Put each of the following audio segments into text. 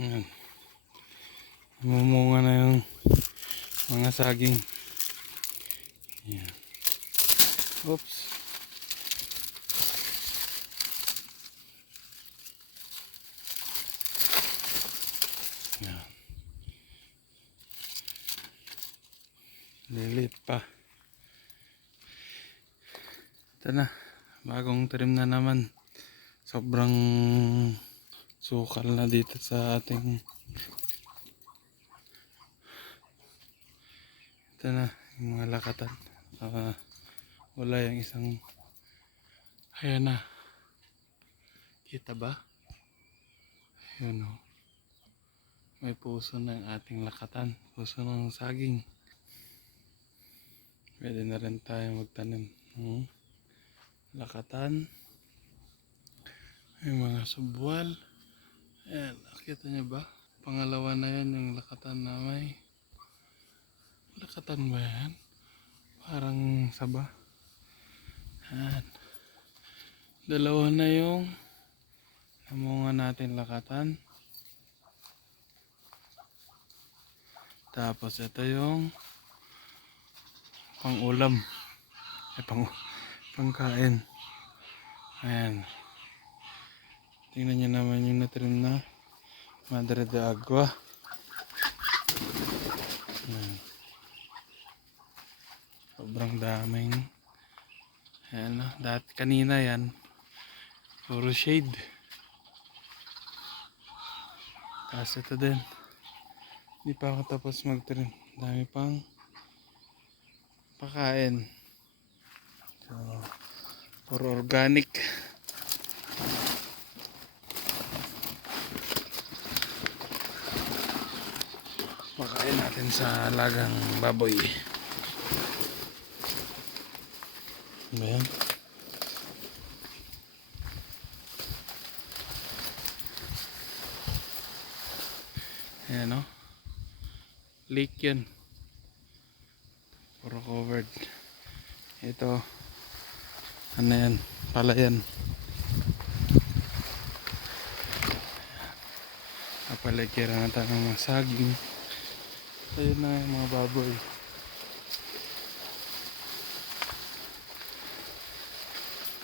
Ayan. Mumunga na yung mga saging. Ayan. Oops. Ayan. Lilit pa. Ito na. Bagong trim na naman. Sobrang sukal na dito sa ating. Ito na. Yung mga lakatan. Wala yung isang. Ayan na. Kita ba? Yun o. May puso na yung ating lakatan. Puso ng saging. Pwede na rin tayo magtanim ng lakatan. May mga subwal. Ayan, nakita niyo ba? Pangalawa na yan yung lakatan na may. Lakatan ba yan? Parang saba. Ayan. Dalawa na yung namunga natin lakatan. Tapos ito yung pang-ulam. Pangkain. Ayan. Tingnan nyo naman yung natrim na Madre de Agua. Ayan. Sobrang daming. Ayan o. Dati kanina yan. Puro shade. Tapos ito din. Hindi pa ako tapos mag-trim. Dami pang pakain. So, puro organic. Pakain natin sa alagang baboy. Ayan. Ayan o. Lake yun. Puro covered. Ito. Ano yan? Palayan. Kapaligiran natin ng mga saging. Ayun na yung mga baboy.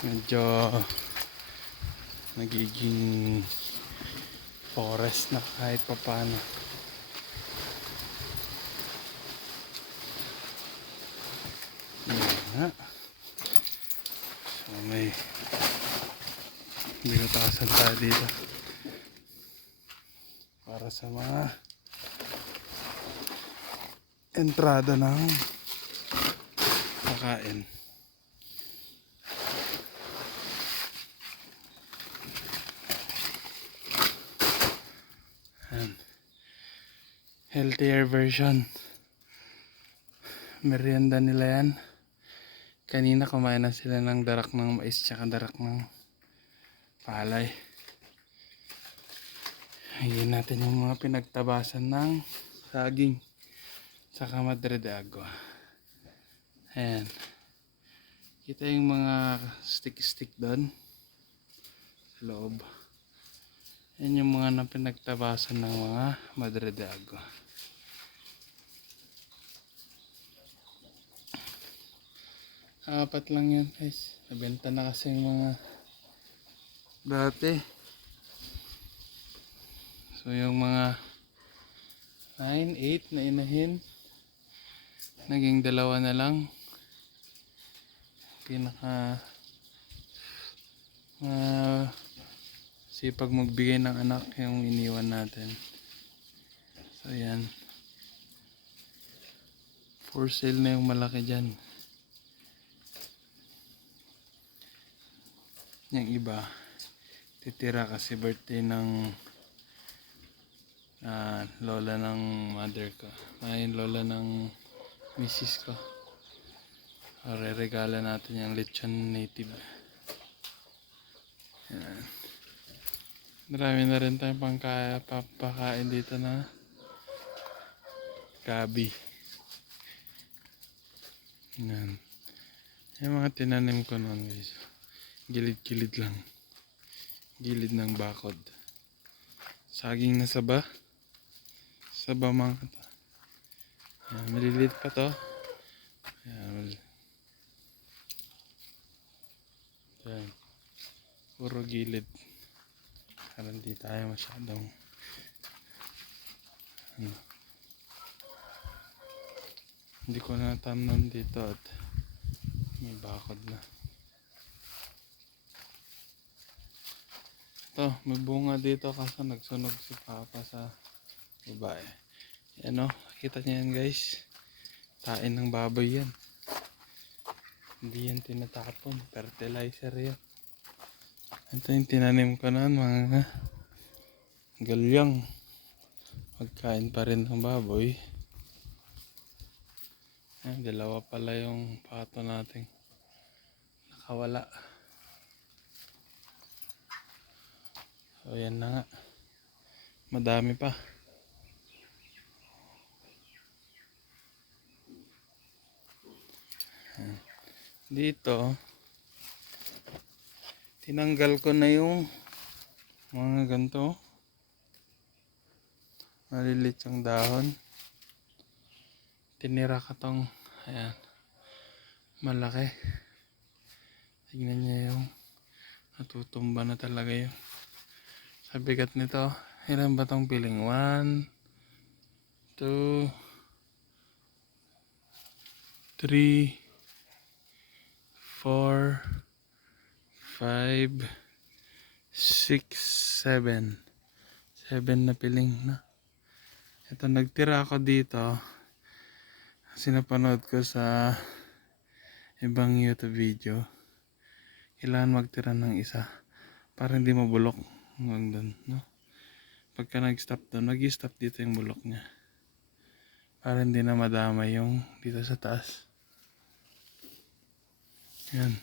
Medyo nagiging forest na kahit papano. Yan nga. So may binutasan tayo dito para sa mga entrada ng pakain. Ayan. Healthier version. Merienda nila yan. Kanina kumain na sila ng darak ng mais tsaka darak ng palay. Hingin natin yung mga pinagtabasan ng saging tsaka Madre de Agua. Ayan. Kita yung mga stick doon sa loob. Yan yung mga pinagtabasan ng mga Madre de Agua. Apat lang yan guys. Nabenta na kasi yung mga dati. So yung mga 9, 8 na inahin, naging dalawa na lang. Pinaka sipag magbigay ng anak yung iniwan natin. So yan. For sale na yung malaki dyan. Yung iba titira kasi birthday ng lola ng mother ko. Ay, lola ng misis ko. Re-regala natin yung lechon native. Yan. Marami na rin tayong pangpakain dito na gabi. Yan. Yung mga tinanim ko noon guys. Gilid-gilid lang. Gilid ng bakod. Saging na saba. Saba mga to. Ayan, maliliit pa to. Ayan, ayan. Puro gilid. Para hindi tayo masyadong ano. Hindi ko na tamnan dito at may bakod na. Ito, may bunga dito kaso nagsunog si Papa sa babae. Yan o, kita niyo yan guys. Tain ng baboy yan. Hindi yan tinatapon. Fertilizer yan. Ito yung tinanim ko na mga galyang. Magkain pa rin ng baboy. Ayan, dalawa pala yung pato natin nakawala. So yan na nga. Madami pa. Dito tinanggal ko na yung mga ganito. Malilit yung dahon. Tinira ka tong ayan, malaki. Tignan niya yung natutumba na talaga yung sa bigat nito. Ilan ba tong piling? 1, 2, 3, 4, 5, 6, 7. 7 na piling na. Ito, nagtira ako dito. Sinapanood ko sa ibang YouTube video. Kailangan magtira ng isa para hindi mabulok hanggang doon, no? Pagka nag-stop doon, mag-stop dito yung bulok niya. Para hindi na madama yung dito sa taas. Yan.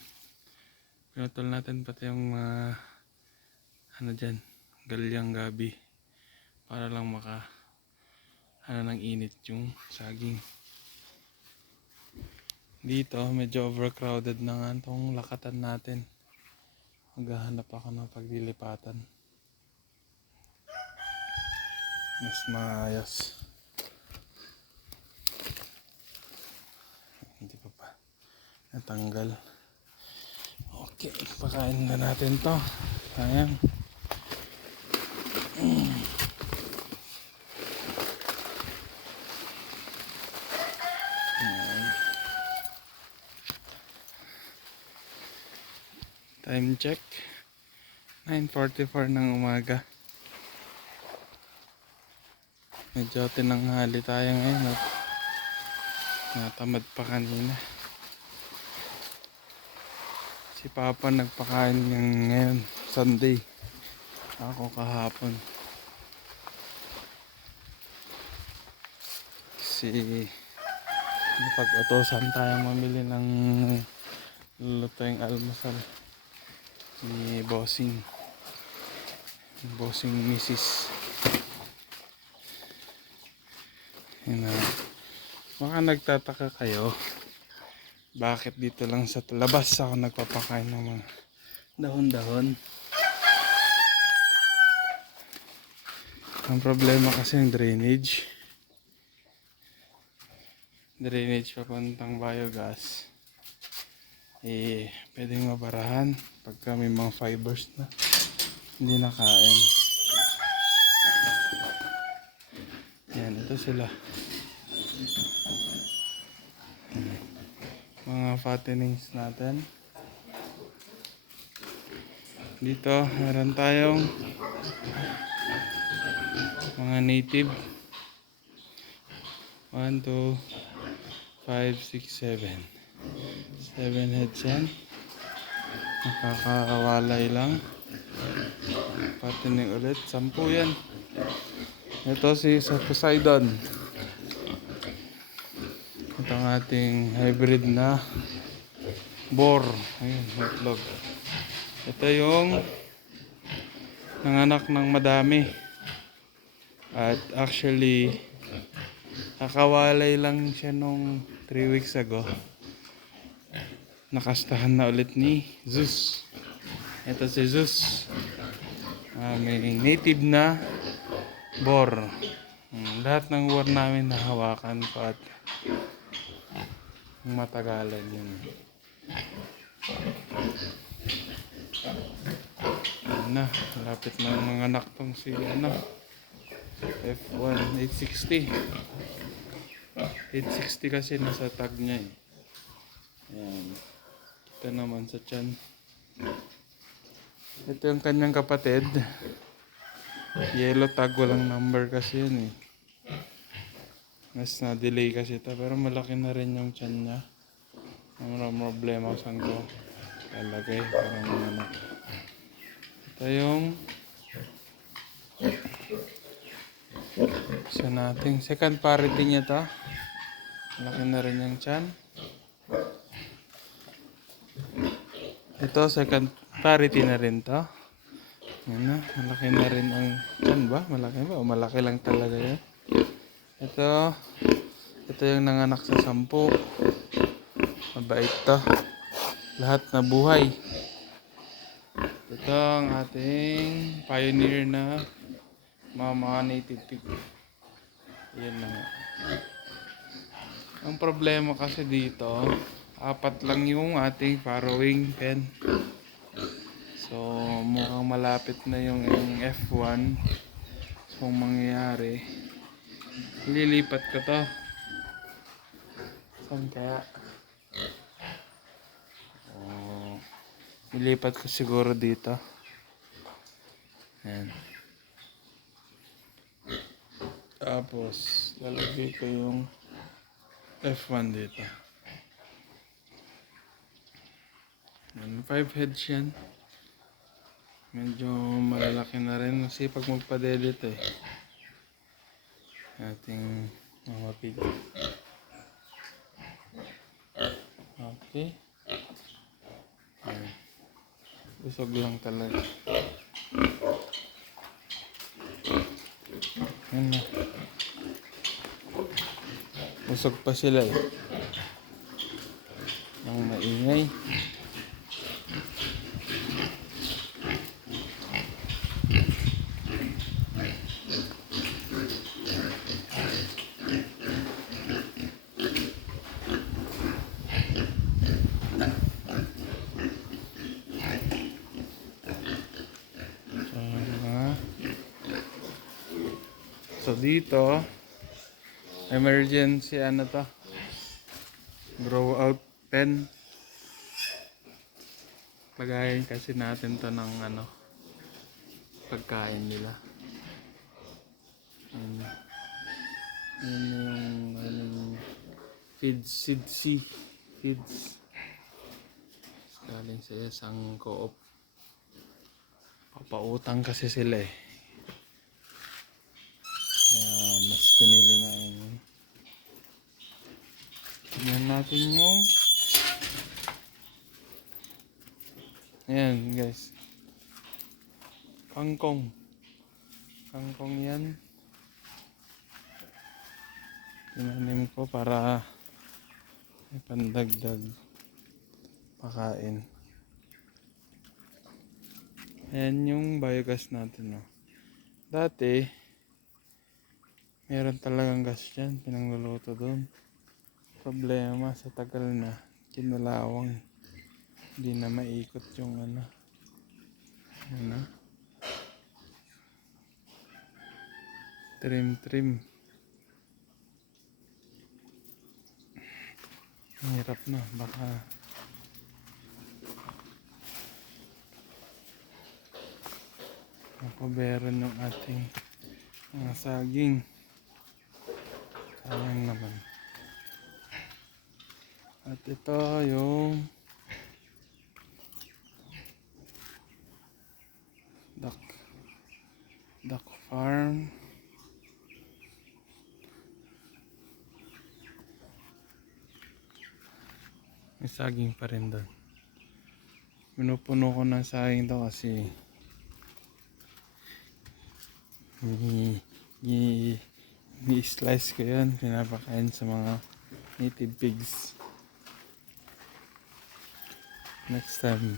Pinutol natin pati yung ano dyan, galyang gabi. Para lang ng init yung saging. Dito, medyo overcrowded na nga itong lakatan natin. Maghahanap ako ng paglilipatan. Mas maayos. Hindi pa natanggal. Okay, pakain na natin to. Sayang. Time check. 9:44 ng umaga. Medyo tinanghali tayo ngayon at natamad pa kanina. Si Papa nagpakain ngayon, Sunday. Ako kahapon. Napag-utosan tayo mamili ng lulutuing almusal ni Bossing Mrs. Baka nagtataka kayo bakit dito lang sa labas ako nagpapakain ng mga dahon-dahon. Ang problema kasi yung drainage papuntang biogas pwedeng mabarahan pagka may mga fibers na hindi nakain. Yan, ito sila mga fattenings natin. Dito meron tayong mga native 1, 2, 5, 6, 7 heads yan. Nakakawalay lang. Fattening ulit 10 yan. Ito si Poseidon. Ito ang ating hybrid na boar. Ayun, itlog. Ito yung nanganak ng madami. At actually kakawalay lang siya nung 3 weeks ago. Nakastahan na ulit ni Zeus. Ito si Zeus. May native na bor. Lahat ng bor namin nahawakan ko at matagalan yun. Yan na, malapit na mga anak tong si F1 860. 860 kasi nasa tag niya eh. Yan. Ito naman sa tiyan. Ito yung kanyang kapatid. Yellow tag, walang number kasi yun eh. Mas na-delay kasi ito. Pero malaki na rin yung tiyan niya. Ang problema saan ko lalagay. Parang anak. Ito yung isa nating second parity niya to. Malaki na rin yung tiyan. Ito second parity na rin to. Yan na, malaki na rin ang tiyan ba? Malaki ba? O malaki lang talaga yan. Ito yung nanganak sa 10. Mabait to. Lahat na buhay. Ito ang ating pioneer na mga native pig. Yan na nga. Ang problema kasi dito, 4 lang yung ating farrowing pen. So mukhang malapit na yung F1. So mangyayari, lilipat ko to. Saan kaya? Ilipat ko siguro dito. Ayan. Tapos lalagay ko yung F1 dito. 5 heads yan. Medyo malalaki na rin. Sipag magpa-edit eh. Ating mga pig. Okay. Ayan. Busog lang talaga. Ayan na. Busog pa sila eh. Ang maingay. So dito, emergency to, grow out pen. Lagayin kasi natin to ng pagkain nila. Yun yung feeds. Galing sa isang co-op. Papautang kasi sila eh. Kaya mas pinili namin yun. Tignan natin yung ayan guys, kangkong yan. Tinanim ko para may pandagdag pakain. Ayan yung biogas natin dati meron talagang gas dyan, pinangluluto doon. Problema sa tagal na kinalawang, hindi na maikot yung trim. Ang hirap na, baka mapaberan yung ating mga saging. Sayang naman. At ito yung duck farm. May saging pa rin doon. Pinupuno ko ng saging to kasi i-slice ko yun, pinapakain sa mga native pigs. Next time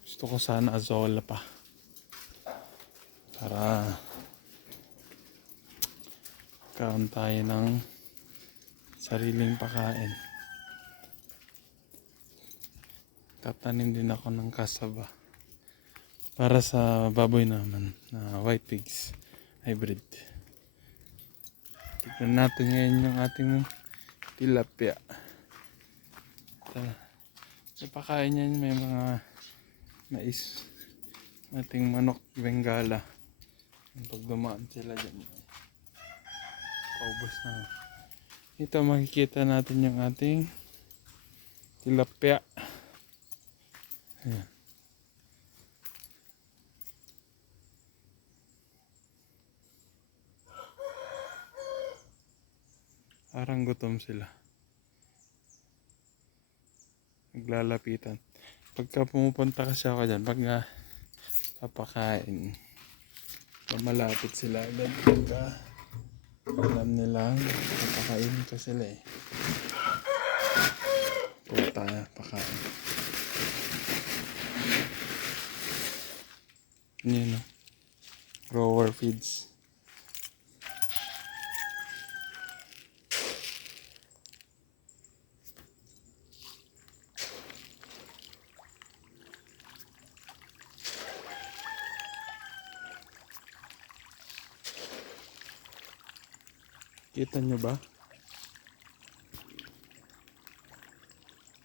gusto ko sana azola pa para Magkaon tayo ng sariling pakain. Tatanim din ako ng kasaba para sa baboy naman na white pigs hybrid. Tignan natin ngayon yung ating tilapia. Sa pakain niyan may mga mais, ating manok Bengala. Pag dumaan sila dyan, paubos na. Ito makikita natin yung ating tilapia. Ayan. Parang gutom sila. Naglalapitan. Pagka pumupunta kasi ako dyan, pag papakain, malapit sila agad. Pagka alam nilang papakain ko sila eh. Puro tayo pakain. Yun, no? Grower feeds. Kita nyo ba?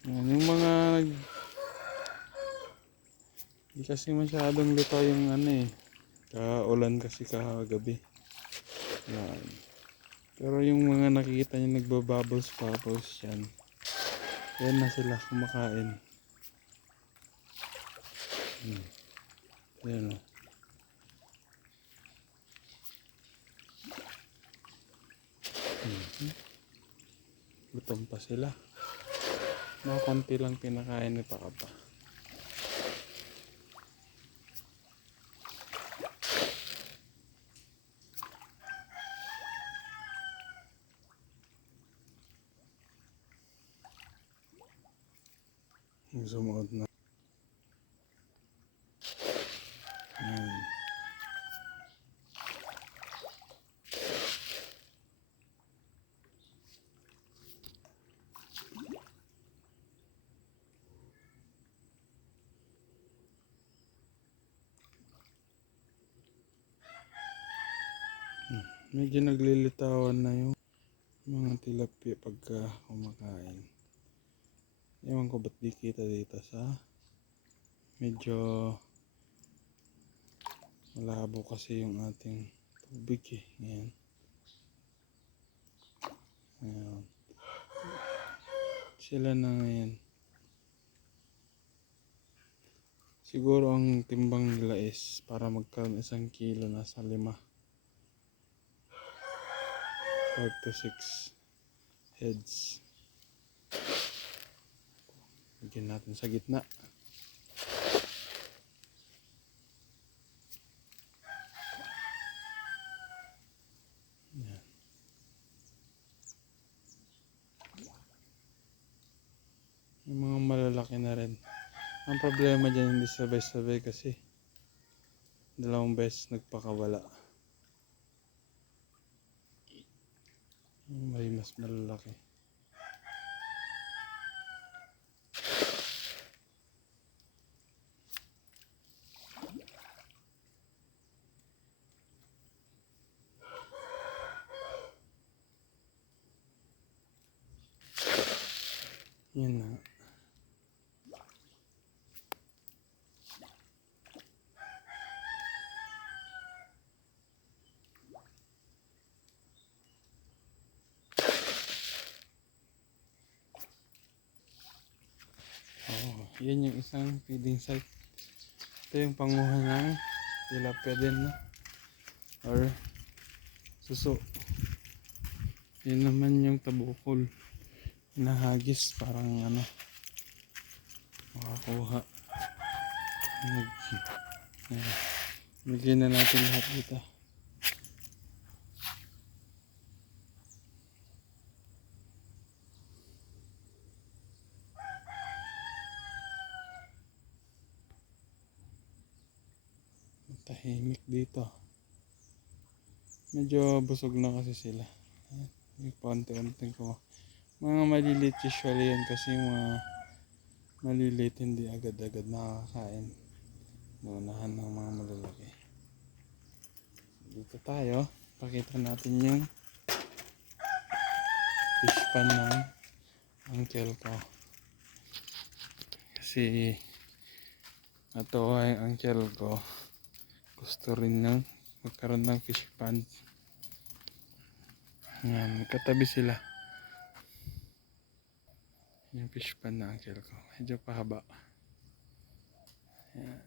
Yan, yung mga hindi kasi masyadong luto yung kaulan kasi kagabi. Yan. Pero yung mga nakikita nyo nagbabubbles yan. Yan na sila kumakain. Yan o. Gutom pa sila. Mga konti lang pinakain ni Papa. Sumuot na. Medyo naglilitawan na yung mga tilapia pagka kumakain. Ewan ko ba't di kita dito sa medyo malabo kasi yung ating tubig eh. Ayan. Ayan. Sila na ngayon. Siguro ang timbang nila is para magkaroon 1 kilo nasa 5 to 6 heads. Lagyan natin sa gitna. Yan. Yung mga malalaki na rin. Ang problema dyan hindi sabay-sabay kasi 2 beses nagpakawala. May mas malalaki. Yan na. Yan yung isang feeding site. Ito yung panguha ng tilapia din, no? Or suso. Yan naman yung tabukol. Nahagis parang makakuha. Lagyan na natin lahat dito. Tahimik dito. Medyo busog na kasi sila. Yung paunti-unti ko. Mga maliliit usually yan kasi mga maliliit hindi agad-agad nakakain. Naunahan ng mga malalaki. Dito tayo. Pakita natin yung fish pan ng uncle ko. Kasi ito ay uncle ko. Gusto rin niyang magkaroon ng fish pan. Yan, katabi sila. Yung fish pan na uncle ko. Medyo pahaba. Yan.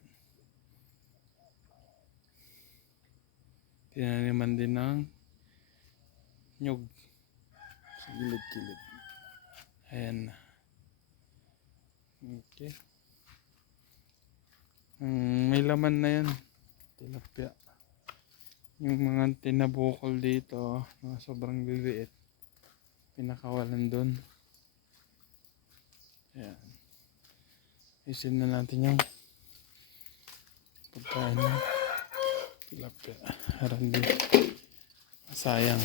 Tinaniman din ng nyug sa gilid-gilid. Ayan na. Okay. May laman na yan. Tilapia. Yung mga tinabukol dito, mga sobrang liliit, pinakawalan doon. Ayan. Isin na natin yung pagkain ng tilapia. Harang din. Sayang.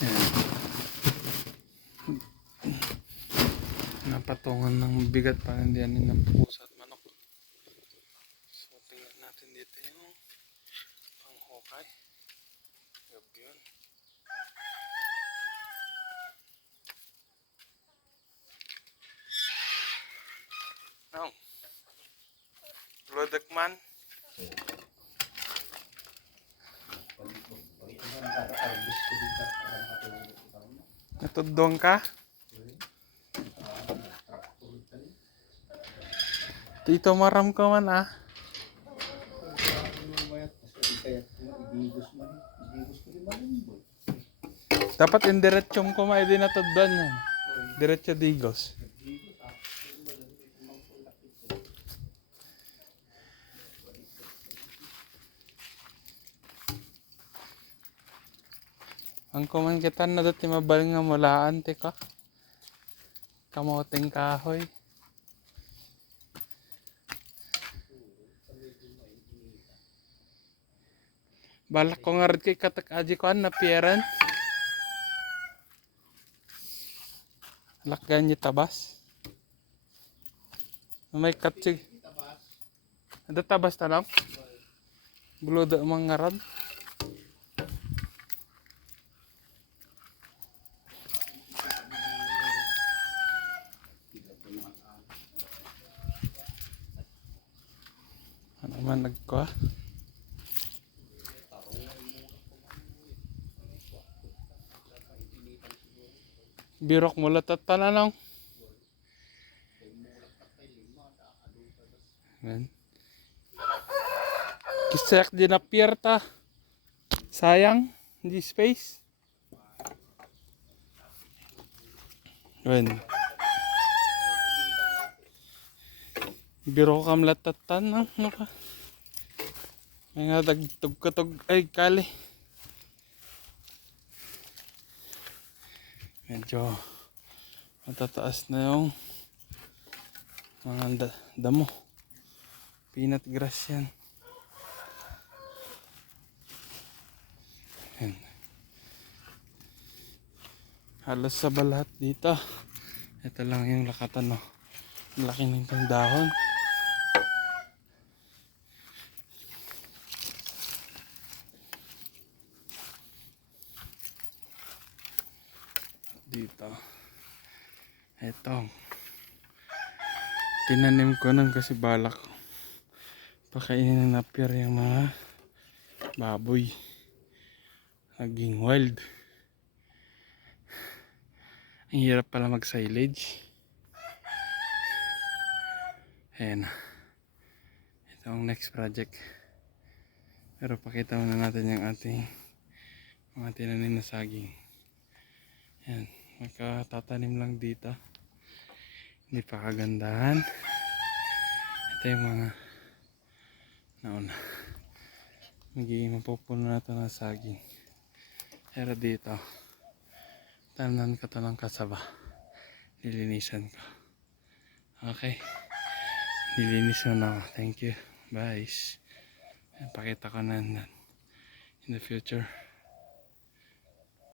Ayan. Napatungan ng bigat para hindi anin ng pusa at manok. So tingnan natin dito yung panghukay. Yun yun. Now, product man. Natudong ka? Tito maram ka man ah. Dapat indiretsyong kumain din na tudon yan. Diretso digos. Ang kumain kita na dati mabaling nga mulaan teka. Kamoting kahoy. Balak ko nga rin kay katak aji ko na pieran. Lakgan niya tabas. May katsig. Ada tabas tanong? Buludo mang ngaran. Ano man nagkuha? Birok mo latat tananong. Yan. Kisak din na pierta. Sayang, hindi space. Yan. Biro kam latatan ano ka. May nga dagtog-katog ay kali. Medyo matataas na yung mga damo. Peanut grass yan. Yan. Halos sa balat dito. Ito lang yung lakatan no. Laki ng dahon. Dito. Ito. Tinanim ko nun kasi balak pakainin na napier yung mga baboy. Naging wild. Ang hirap pala mag silage. Ayan. Ito ang next project. Pero pakita muna natin yung ating mga tinanim na saging. Ayan. Magkatatanim lang dito. Hindi pa kagandahan. Ito yung mga nauna. Magiging mapupuno na ito ng saging. Pero dito, tanan ko ito ng kasaba. Nilinisan ko. Okay. Nilinisan na ako. Thank you. Bye. Pakita ko na in the future.